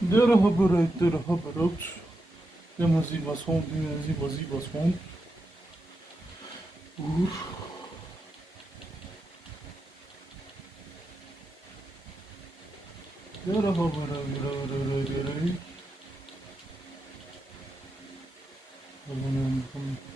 Der Habereit, der Habereit. Der mal sieht was home, der sieht was sieht was home. Uff. Der Habereit, der Habereit, der Habereit. Allah'ım, Allah'ım. Allah'ım,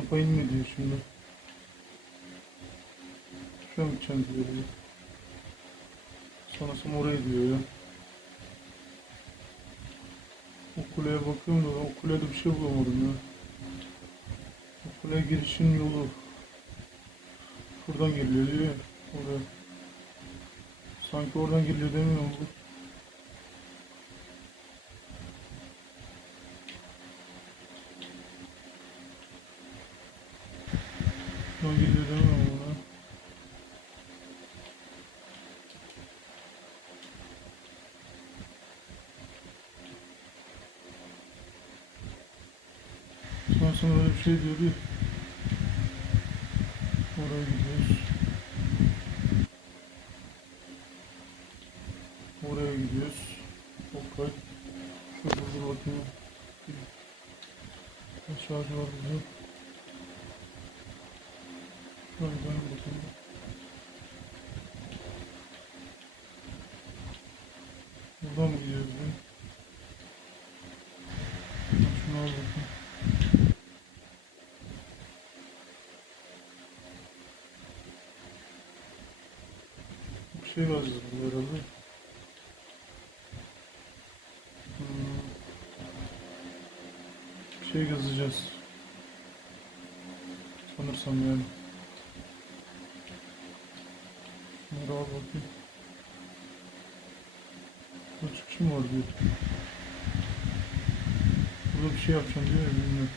kampanya ne diyor şimdi? Şu an diyor. ya. Sonrasında oraya diyor ya. O kuleye bakıyorum da o kulede bir şey bulamadım ya. O kuleye girişin yolu. Şuradan geliyor diyor ya. Oraya. Sanki oradan geliyor demiyor mu? Şuradan geliyor demiyor mu? buna? Sonrasında öyle bir şey diyordu ya. Oraya gidiyoruz. Oraya gidiyoruz. Okay. Şurada dur bakayım. Şarj var burada? Şöyle ben bakayım. Buradan mı gidiyoruz be? Şunu al bakayım. Bir şey var burada herhalde. Hmm. Bir şey yazacağız. Sanırsam yani. Şunları al bakayım. Burada çıkış mı var diyor. Burada bir şey yapacağım diyor ya bilmiyorum.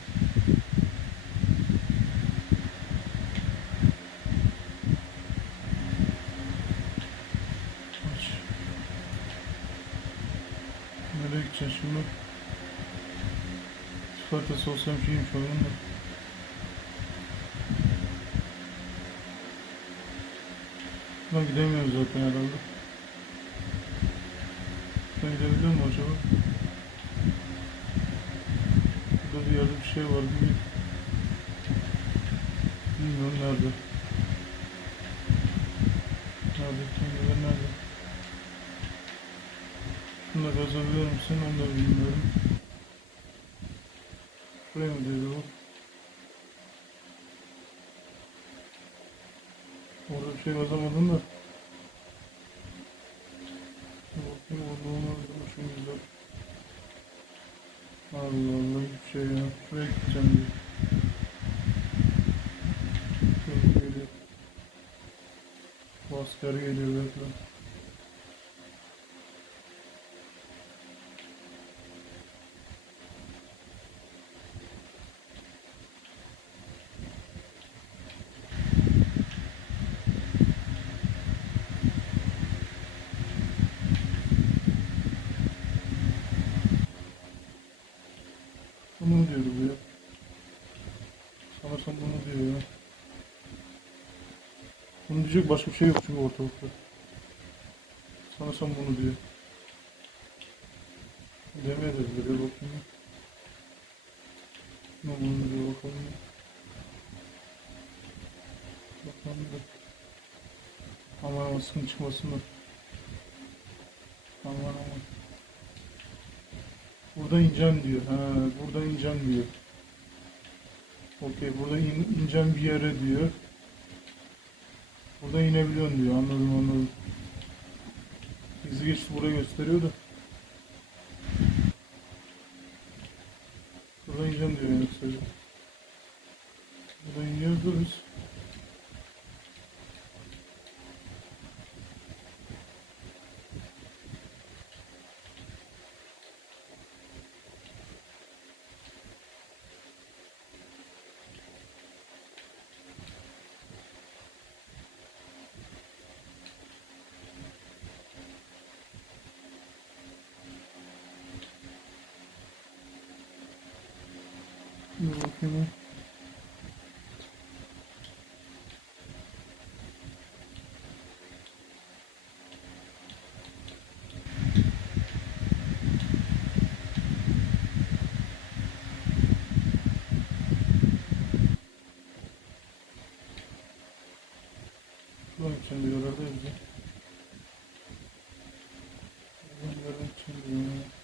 Aç. Nereye gideceksin şimdi? Sıfatası olsam şeyim şu an da. Ben gidemiyoruz zaten herhalde. Ben gidebiliyor mu acaba? Burada bir yerde bir şey var gibi. Bilmiyorum nerede. Nerede? Kendileri nerede? Şunu da yazabilir misin? Onu da bilmiyorum. Şuraya mı dedi bu? Orada bir şey yazamadım da. Dur Bakayım orada olmaz. Şu güzel. Allah Allah hiçbir şey ya. Şuraya gideceğim diye. Şöyle geliyor. Bu asker geliyor bekle. Bunu diyor bu ya. Sanırsam bunu diyor ya. Bunu diyecek başka bir şey yok çünkü ortalıkta. Sanırsam bunu diyor. Demeye de bilir bakayım. Ne bunu diyor bakalım. Bakalım bir. Aman aman sıkıntı çıkmasın da. Aman aman. Burada ineceğim diyor. Ha, burada ineceğim diyor. Okey, burada in, ineceğim bir yere diyor. Burada inebiliyorsun diyor. Anladım anladım. Bizi geçti buraya gösteriyor da. Burada ineceğim diyor yani kısaca. Burada iniyoruz da biz. Dur bakayım. Şuradan için diyorlar da bize. Şuradan için diyorlar.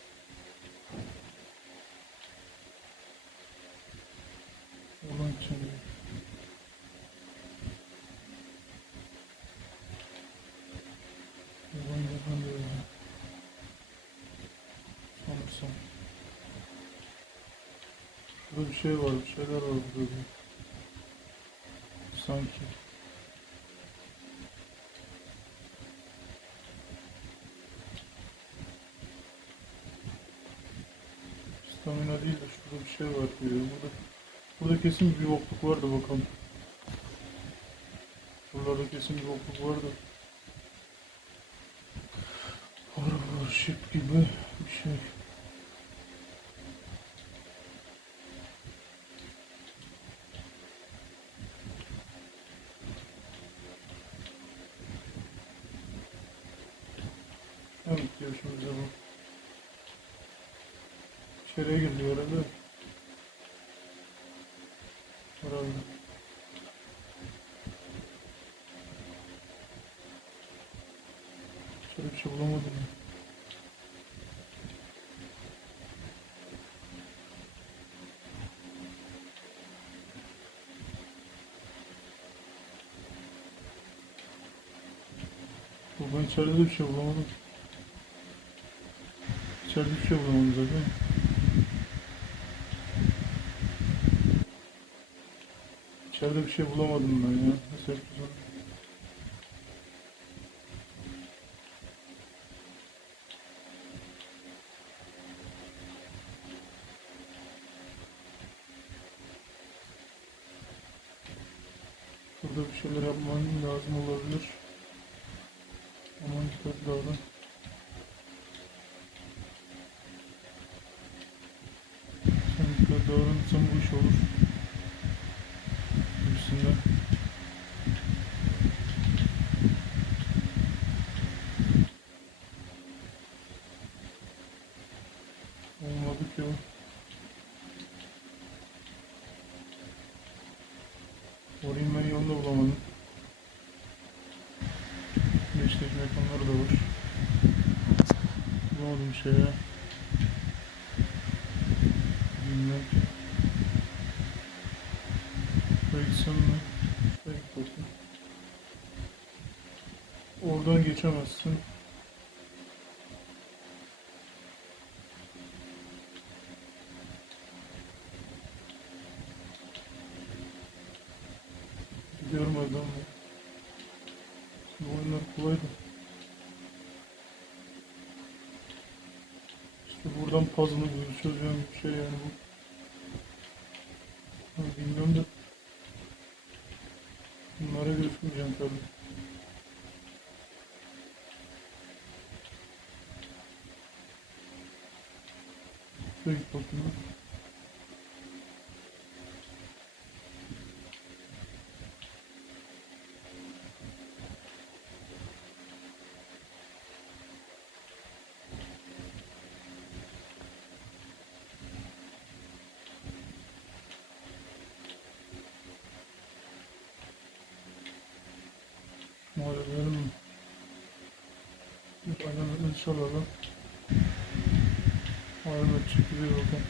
Ulan içeri. Ulan yapan diyor ya. Sanırsam. Şurada bir şey var, bir şeyler var burada. Sanki. Stamina değil de şurada bir şey var diyor. Burada Burada kesin bir bokluk vardı bakalım. Buralarda kesin bir bokluk vardı. Warship gibi bir şey. Evet diyor şimdi bize bu. İçeriye girdi herhalde. Herhalde. Şöyle bir şey bulamadım. ben içeride de bir şey bulamadım. İçeride bir şey bulamadım zaten. İçeride bir şey bulamadım ben ya. Nasıl yapacağım? Burada bir şeyler yapman lazım olabilir. Aman dikkat davran. Sen dikkat davranırsan bu iş olur. Gibisinden. Olmadı ki o. Orayı ben yolda bulamadım. Geçtik mekanları da var. Bulamadım şey ya. Ki. Şuraya gitsem mi? Şuraya git bakayım. Oradan geçemezsin. Gidiyorum adam. Bu oyunlar kolaydı. İşte buradan puzzle'ı çözüyorum bir şey yani bu. Ha, bilmiyorum da. Bunlara görüşmeyeceğim tabii. Şuraya git Halledelim. Bir alametini çalalım. Alamet çekiliyor bakın.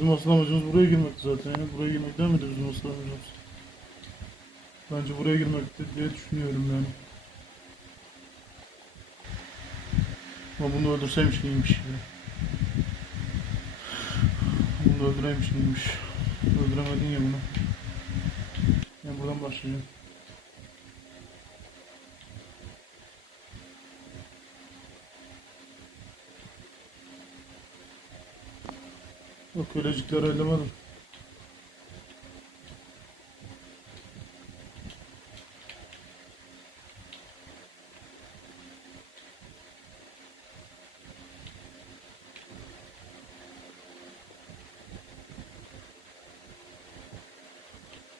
Bizim asıl amacımız buraya girmekti zaten. Yani buraya girmek değil miydi bizim asıl amacımız? Bence buraya girmekti diye düşünüyorum yani. Ama bunu öldürseymiş iyiymiş ya. Bunu öldüreymiş iyiymiş. Öldüremedin ya bunu. Ben buradan başlayacağım. Yok ölecekleri ellemedim.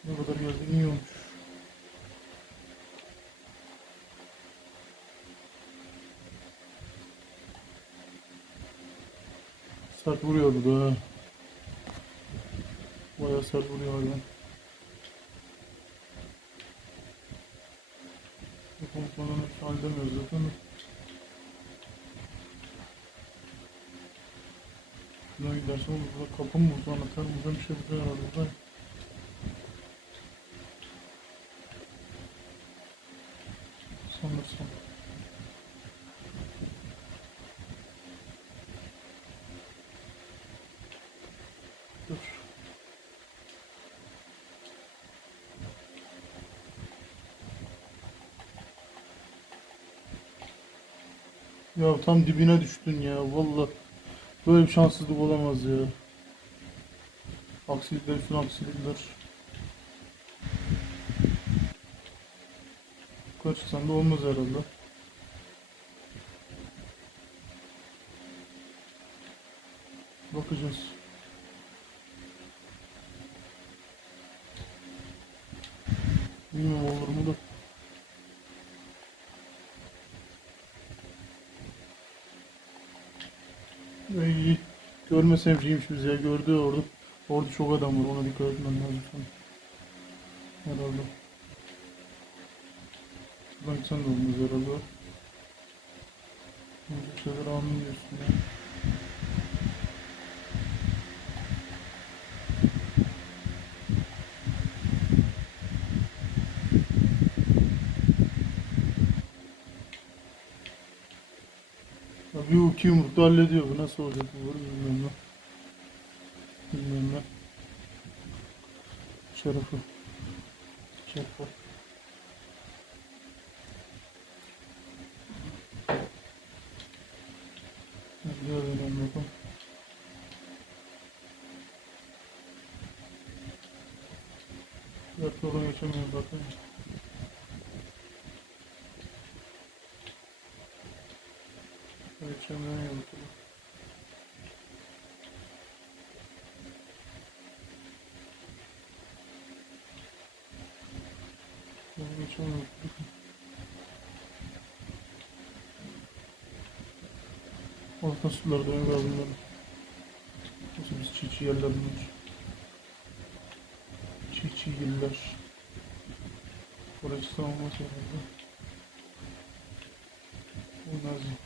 Ne kadar geldi iyi olmuş. Sert vuruyordu da. Ha. Bayağı sert vuruyor komutanın hiç halledemiyoruz zaten. Şuradan gidersen. Burada kapı mı vurdu anahtar mı? Burada bir şey burada herhalde. Burada. Sanırsam. Ya tam dibine düştün ya valla. Böyle bir şanssızlık olamaz ya. Aksilikler üstüne aksilikler. Yukarı da olmaz herhalde. Bakacağız. Bilmiyorum olur mu da. Görmesem şeymiş biz ya gördü orada. Orada çok adam var ona dikkat etmem lazım sana. Herhalde. Şuradan gitsen de olmaz herhalde. Önce şeyler anlıyorsun ya. Bir iki yumrukta hallediyor bu nasıl olacak bu bunu bilmiyorum ben. Bilmiyorum ben. Şerefi. Geçemiyorum. Geçemiyorum. Orta sularda ön gazından. Nasıl biz çiğ çiğ yerler bulmuş. Çiğ çiğ yerler. Oraya çıksam olmaz herhalde. Olmaz mı?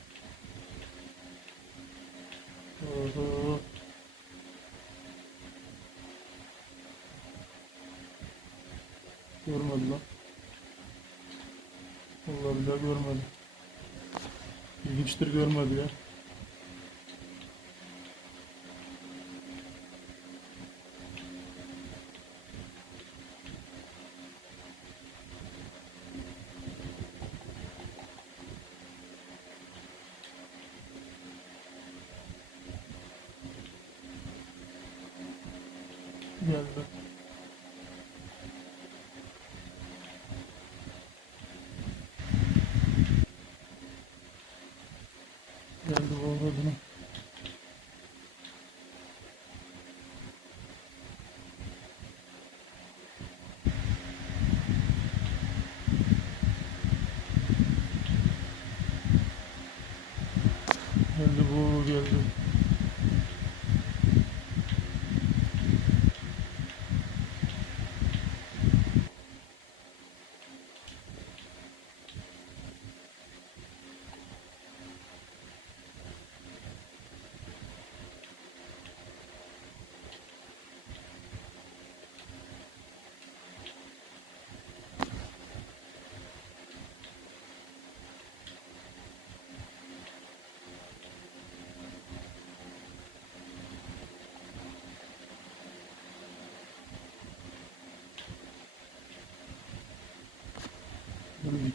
Oho. Görmedi lan. Vallahi billahi görmedi. İlginçtir görmedi ya. Geldi. Geldi bu adına. Geldi bu geldi.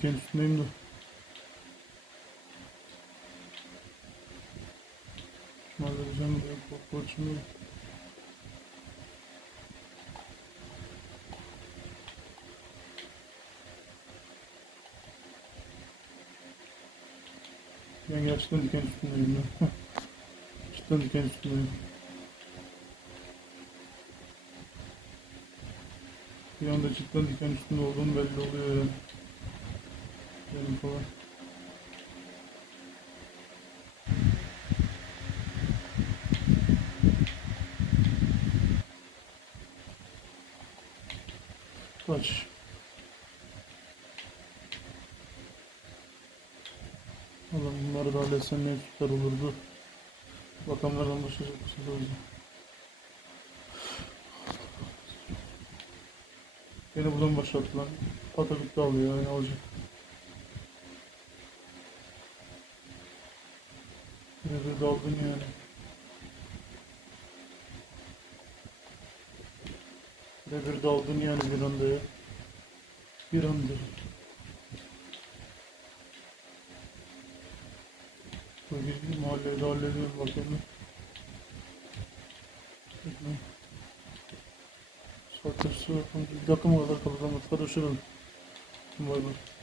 Ben diken üstündeyim de. Şunu halledeceğim diye korku açmıyor. Ben gerçekten diken üstündeyim ya. Cidden diken üstündeyim. Bir anda cidden diken üstünde olduğum belli oluyor yani. Benim falan. Kaç. Oğlum bunları da halletsem ne süper olurdu. Bakanlardan başka çok kısa olacak. Beni buradan başlattılar. Pataküt de alıyor yani olacak. Birebir daldın yani. Birebir daldın yani bir ya. Bir anda. Bugün mahallede hallediyorum bakayım. Bakayım. Saat kaçta? Bir dakika mı kadar kapatamadık. Hadi. Bay bay.